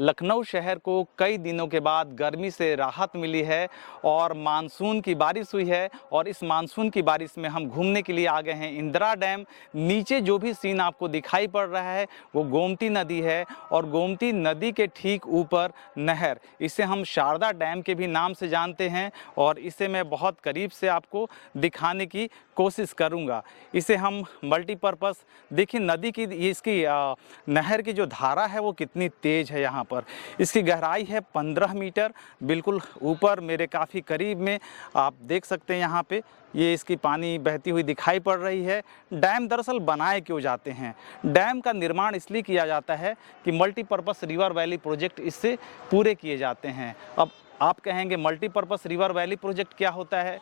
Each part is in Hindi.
लखनऊ शहर को कई दिनों के बाद गर्मी से राहत मिली है और मानसून की बारिश हुई है और इस मानसून की बारिश में हम घूमने के लिए आ गए हैं इंदिरा डैम। नीचे जो भी सीन आपको दिखाई पड़ रहा है वो गोमती नदी है और गोमती नदी के ठीक ऊपर नहर, इसे हम शारदा डैम के भी नाम से जानते हैं और इसे मैं बहुत करीब से आपको दिखाने की कोशिश करूंगा। इसे हम मल्टीपर्पज़, देखिए नदी की इसकी नहर की जो धारा है वो कितनी तेज़ है। यहाँ पर इसकी गहराई है 15 मीटर, बिल्कुल ऊपर मेरे काफ़ी करीब में आप देख सकते हैं। यहाँ पे ये इसकी पानी बहती हुई दिखाई पड़ रही है। डैम दरअसल बनाए क्यों जाते हैं? डैम का निर्माण इसलिए किया जाता है कि मल्टीपर्पज़ रिवर वैली प्रोजेक्ट इससे पूरे किए जाते हैं। अब आप कहेंगे मल्टीपर्पज़ रिवर वैली प्रोजेक्ट क्या होता है?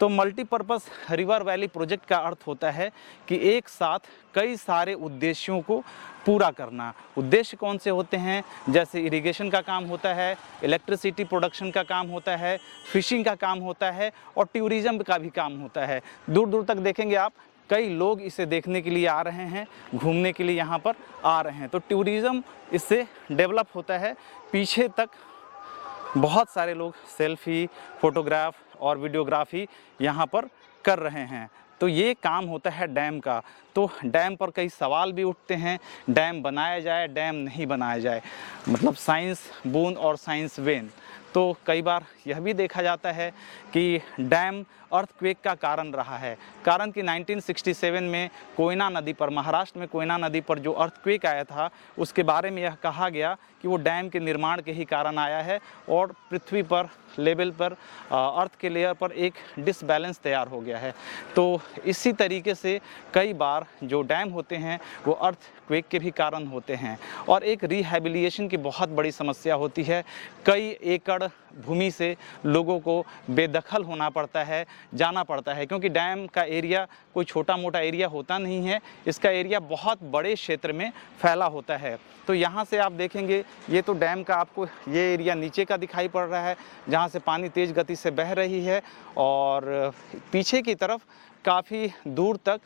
तो मल्टीपर्पज़ रिवर वैली प्रोजेक्ट का अर्थ होता है कि एक साथ कई सारे उद्देश्यों को पूरा करना। उद्देश्य कौन से होते हैं? जैसे इरिगेशन का काम होता है, इलेक्ट्रिसिटी प्रोडक्शन का काम होता है, फिशिंग का काम होता है और टूरिज़्म का भी काम होता है। दूर दूर तक देखेंगे आप, कई लोग इसे देखने के लिए आ रहे हैं, घूमने के लिए यहाँ पर आ रहे हैं, तो टूरिज़्म इससे डेवलप होता है। पीछे तक बहुत सारे लोग सेल्फी, फोटोग्राफ और वीडियोग्राफी यहाँ पर कर रहे हैं। तो ये काम होता है डैम का। तो डैम पर कई सवाल भी उठते हैं, डैम बनाया जाए, डैम नहीं बनाया जाए, मतलब साइंस बूंद और साइंस वेन। तो कई बार यह भी देखा जाता है कि डैम अर्थक्वेक का कारण रहा है। कारण कि 1967 में कोयना नदी पर, महाराष्ट्र में कोयना नदी पर जो अर्थक्वेक आया था, उसके बारे में यह कहा गया कि वो डैम के निर्माण के ही कारण आया है और पृथ्वी पर लेवल पर, अर्थ के लेयर पर एक डिसबैलेंस तैयार हो गया है। तो इसी तरीके से कई बार जो डैम होते हैं वो अर्थक्वेक के भी कारण होते हैं। और एक रिहैबिलिटेशन की बहुत बड़ी समस्या होती है। कई एकड़ भूमि से लोगों को बेदखल होना पड़ता है, जाना पड़ता है, क्योंकि डैम का एरिया कोई छोटा मोटा एरिया होता नहीं है, इसका एरिया बहुत बड़े क्षेत्र में फैला होता है। तो यहाँ से आप देखेंगे, ये तो डैम का आपको ये एरिया नीचे का दिखाई पड़ रहा है जहाँ से पानी तेज़ गति से बह रही है और पीछे की तरफ काफ़ी दूर तक